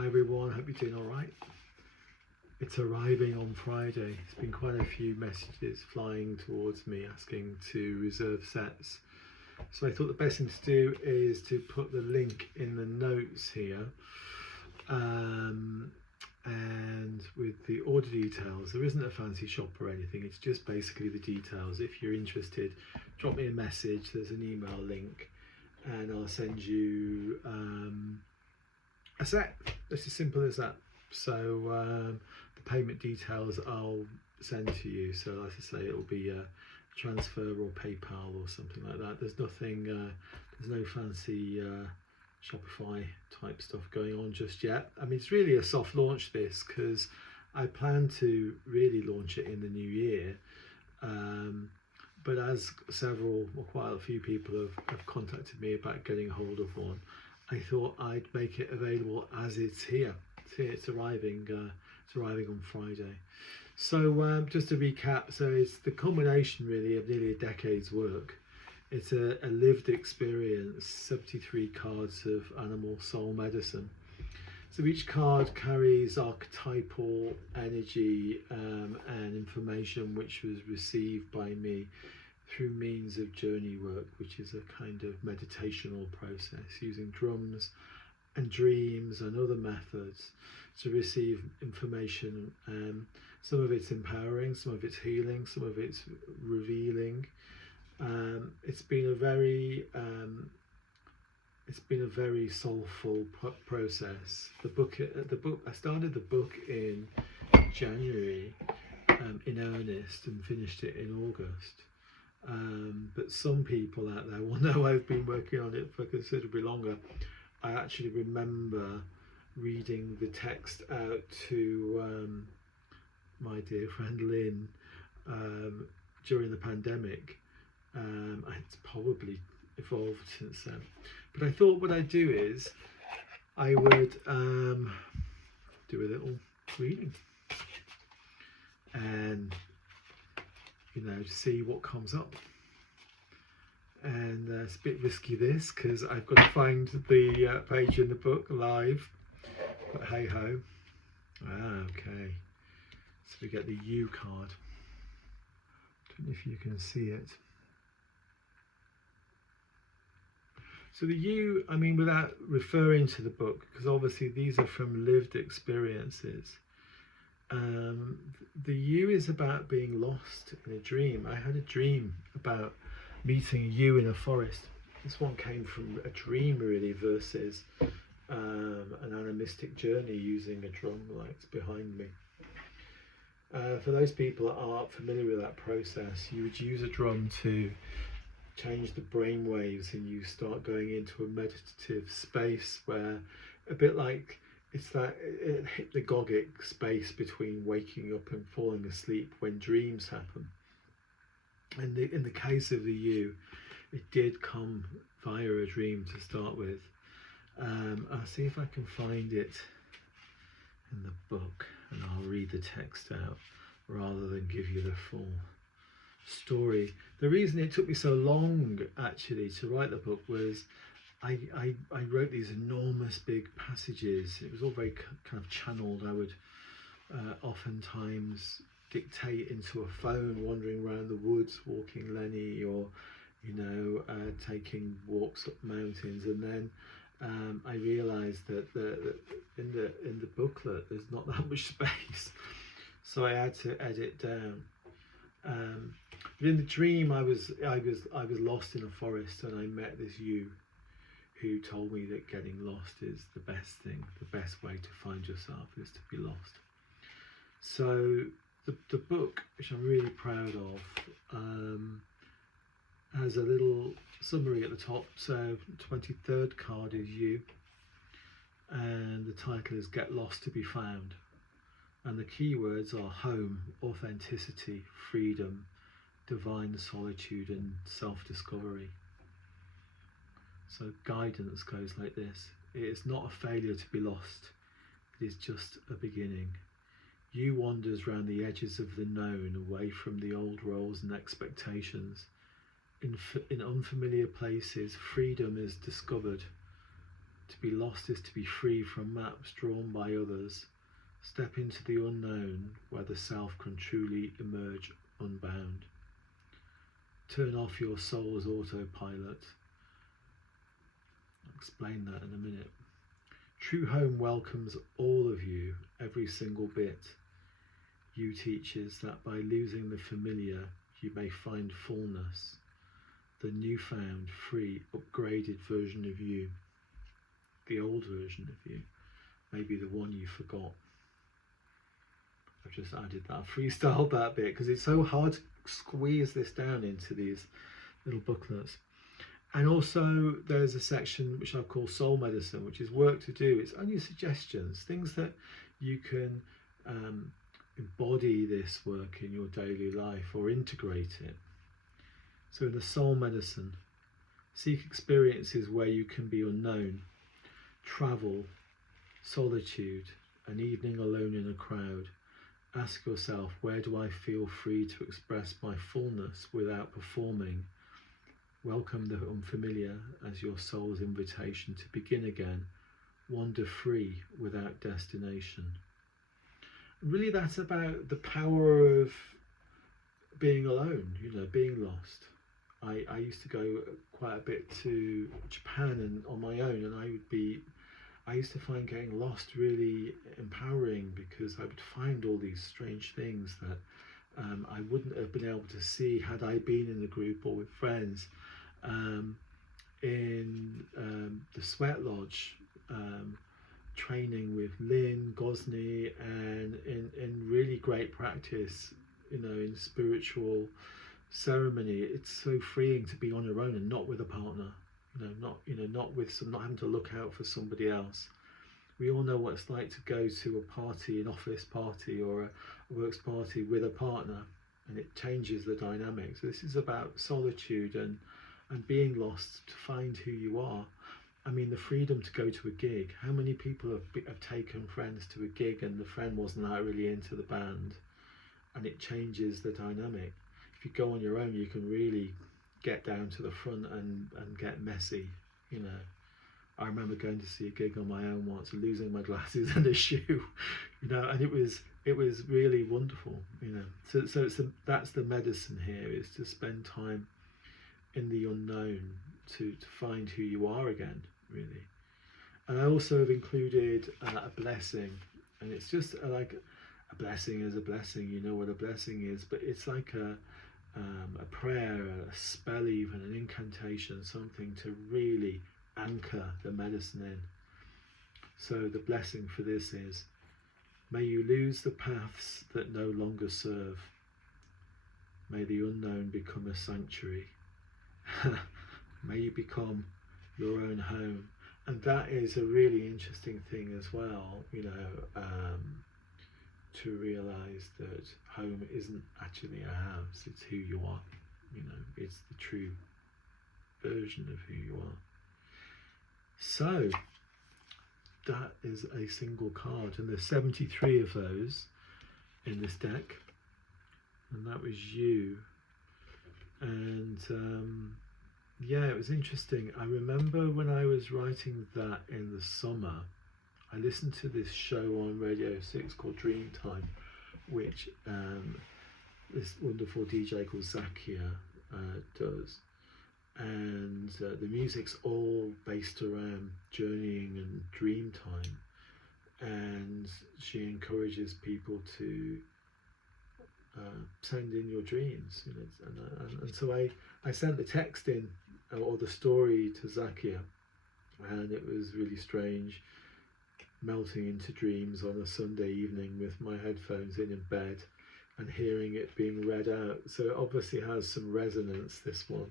Hi everyone, hope you're doing alright. It's arriving on Friday. There's been quite a few messages flying towards me asking to reserve sets. So I thought the best thing to do is to put the link in the notes here. And with the order details, there isn't a fancy shop or anything, it's just basically the details. If you're interested, drop me a message, there's an email link, and I'll send you a set. It's as simple as that. So the payment details I'll send to you. So as I say, it'll be a transfer or PayPal or something like that. There's nothing, there's no fancy Shopify type stuff going on just yet. I mean, it's really a soft launch this, because I plan to really launch it in the new year. But as several or quite a few people have contacted me about getting hold of one, I thought I'd make it available as it's here. It's arriving on Friday. So just to recap, so it's the culmination really of nearly a decade's work. It's a lived experience, 73 cards of animal soul medicine. So each card carries archetypal energy and information which was received by me through means of journey work, which is a kind of meditational process using drums and dreams and other methods to receive information. Some of it's empowering, some of it's healing, some of it's revealing. It's been a very soulful process. The book I started the book in January in earnest and finished it in August. But some people out there will know I've been working on it for considerably longer. I actually remember reading the text out to my dear friend Lynn during the pandemic. It's probably evolved since then. But I thought what I'd do is I would do a little reading and see what comes up. And it's a bit risky this, because I've got to find the page in the book live, but hey ho. Okay, so we get the U card. Don't know if you can see it. So the U, I mean, without referring to the book, because obviously these are from lived experiences, the U is about being lost in a dream. I had a dream about meeting a U in a forest. This one came from a dream really, versus an animistic journey using a drum like it's behind me. For those people that aren't familiar with that process, you would use a drum to change the brain waves and you start going into a meditative space where, a bit like, it's that hypnagogic space between waking up and falling asleep when dreams happen. And in the case of the U, it did come via a dream to start with. I'll see if I can find it in the book, and I'll read the text out rather than give you the full story. The reason it took me so long actually to write the book was I wrote these enormous big passages. It was all very kind of channeled. I would oftentimes dictate into a phone, wandering around the woods, walking Lenny, or taking walks up mountains. And then I realised that in the booklet there's not that much space, so I had to edit down. But in the dream, I was lost in a forest, and I met this U who told me that getting lost is the best thing. The best way to find yourself is to be lost. So the book, which I'm really proud of, has a little summary at the top. So 23rd card is you, and the title is Get Lost to Be Found. And the keywords are home, authenticity, freedom, divine solitude, and self-discovery. So guidance goes like this: it is not a failure to be lost, it is just a beginning. You wanders round the edges of the known, away from the old roles and expectations. In unfamiliar places, freedom is discovered. To be lost is to be free from maps drawn by others. Step into the unknown where the self can truly emerge unbound. Turn off your soul's autopilot. I'll explain that in a minute. True home welcomes all of you, every single bit. You teaches that by losing the familiar, you may find fullness, the newfound, free, upgraded version of you. The old version of you, maybe the one you forgot. I've just added that, freestyled that bit, because it's so hard to squeeze this down into these little booklets. And also there's a section which I call soul medicine, which is work to do. It's only suggestions, things that you can embody this work in your daily life or integrate it. So in the soul medicine, seek experiences where you can be unknown. Travel, solitude, an evening alone in a crowd. Ask yourself, where do I feel free to express my fullness without performing? Welcome the unfamiliar as your soul's invitation to begin again. Wander free without destination. Really, that's about the power of being alone, being lost. I used to go quite a bit to Japan and on my own, and I used to find getting lost really empowering, because I would find all these strange things that I wouldn't have been able to see had I been in a group or with friends. In the Sweat Lodge, training with Lynn, Gosney, and in really great practice, in spiritual ceremony, it's so freeing to be on your own and not with a partner, not having to look out for somebody else. We all know what it's like to go to a party, an office party or a works party with a partner, and it changes the dynamics. This is about solitude and being lost to find who you are. I mean, the freedom to go to a gig. How many people have taken friends to a gig and the friend wasn't that really into the band, and it changes the dynamic. If you go on your own, you can really get down to the front and get messy. I remember going to see a gig on my own once, losing my glasses and a shoe, and it was really wonderful. So that's the medicine here, is to spend time in the unknown to find who you are again, really. And I also have included a blessing, and it's just like a blessing is a blessing. You know what a blessing is, but it's like a prayer, a spell, even an incantation, something to really anchor the medicine in. So the blessing for this is, may you lose the paths that no longer serve. May the unknown become a sanctuary. May you become your own home. And that is a really interesting thing as well, to realize that home isn't actually a house, it's who you are. It's the true version of who you are. So that is a single card, and there's 73 of those in this deck, and that was you. And yeah, it was interesting. I remember when I was writing that in the summer, I listened to this show on Radio 6 called Dreamtime, which this wonderful DJ called Zakia does. And the music's all based around journeying and dream time. And she encourages people to send in your dreams. And so I sent the text in, or the story, to Zakia, and it was really strange, melting into dreams on a Sunday evening with my headphones in bed and hearing it being read out. So it obviously has some resonance, this one.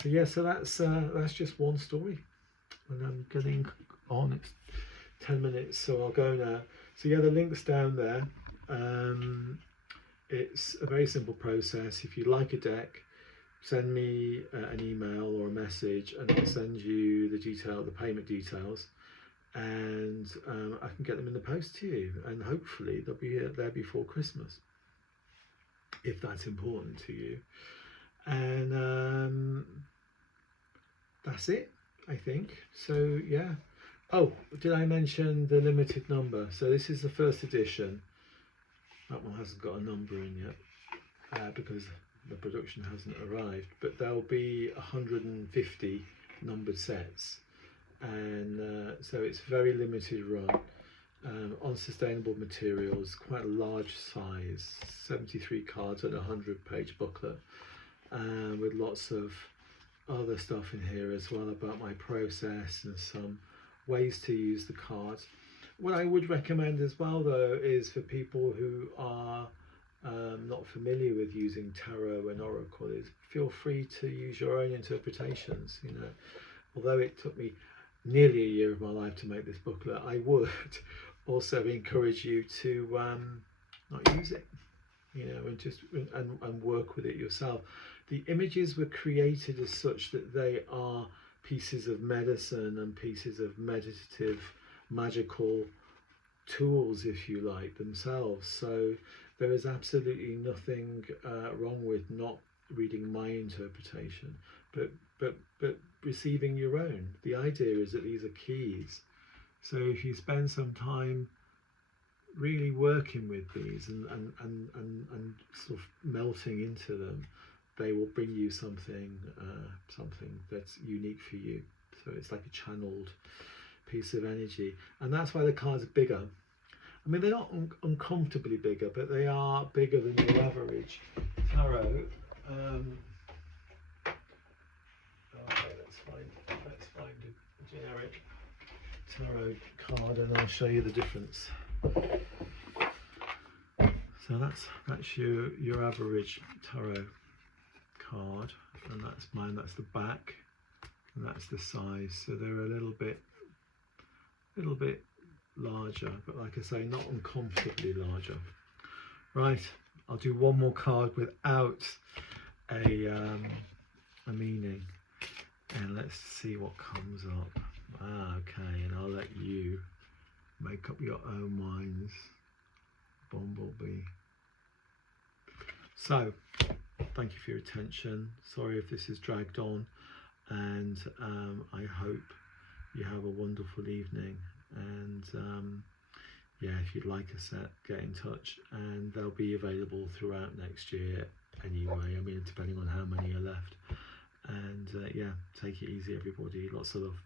So yeah, so that's just one story, and I'm getting on. It's 10 minutes, so I'll go now. So yeah, the link's down there. It's a very simple process. If you like a deck, send me an email or a message, and I'll send you the payment details, and I can get them in the post to you, and hopefully they'll be there before Christmas, if that's important to you. And that's it, I think. So yeah, Oh, did I mention the limited number? So this is the first edition. That one hasn't got a number in yet because the production hasn't arrived. But there'll be 150 numbered sets, and so it's very limited run. On sustainable materials, quite a large size, 73 cards and a 100-page booklet, with lots of other stuff in here as well about my process and some ways to use the cards. What I would recommend as well, though, is for people who are not familiar with using tarot and oracle, is feel free to use your own interpretations. You know, although it took me nearly a year of my life to make this booklet, I would also encourage you to not use it, you know, and just and work with it yourself. The images were created as such that they are pieces of medicine and pieces of meditative, magical tools, if you like, themselves. So there is absolutely nothing wrong with not reading my interpretation, but receiving your own. The idea is that these are keys. So if you spend some time really working with these and sort of melting into them, they will bring you something that's unique for you. So it's like a channeled piece of energy, and that's why the cards are bigger. I mean, they're not uncomfortably bigger, but they are bigger than your average tarot. Okay, let's find a generic tarot card, and I'll show you the difference. So that's your average tarot card, and that's mine. That's the back, and that's the size. So they're a little bit larger, but like I say, not uncomfortably larger. Right, I'll do one more card without a meaning, and let's see what comes up. Okay, and I'll let you make up your own minds. Bumblebee. So, thank you for your attention. Sorry if this has dragged on, and I hope you have a wonderful evening. And yeah, if you'd like a set, get in touch, and they'll be available throughout next year anyway. I mean, depending on how many are left. And yeah, take it easy, everybody. Lots of love.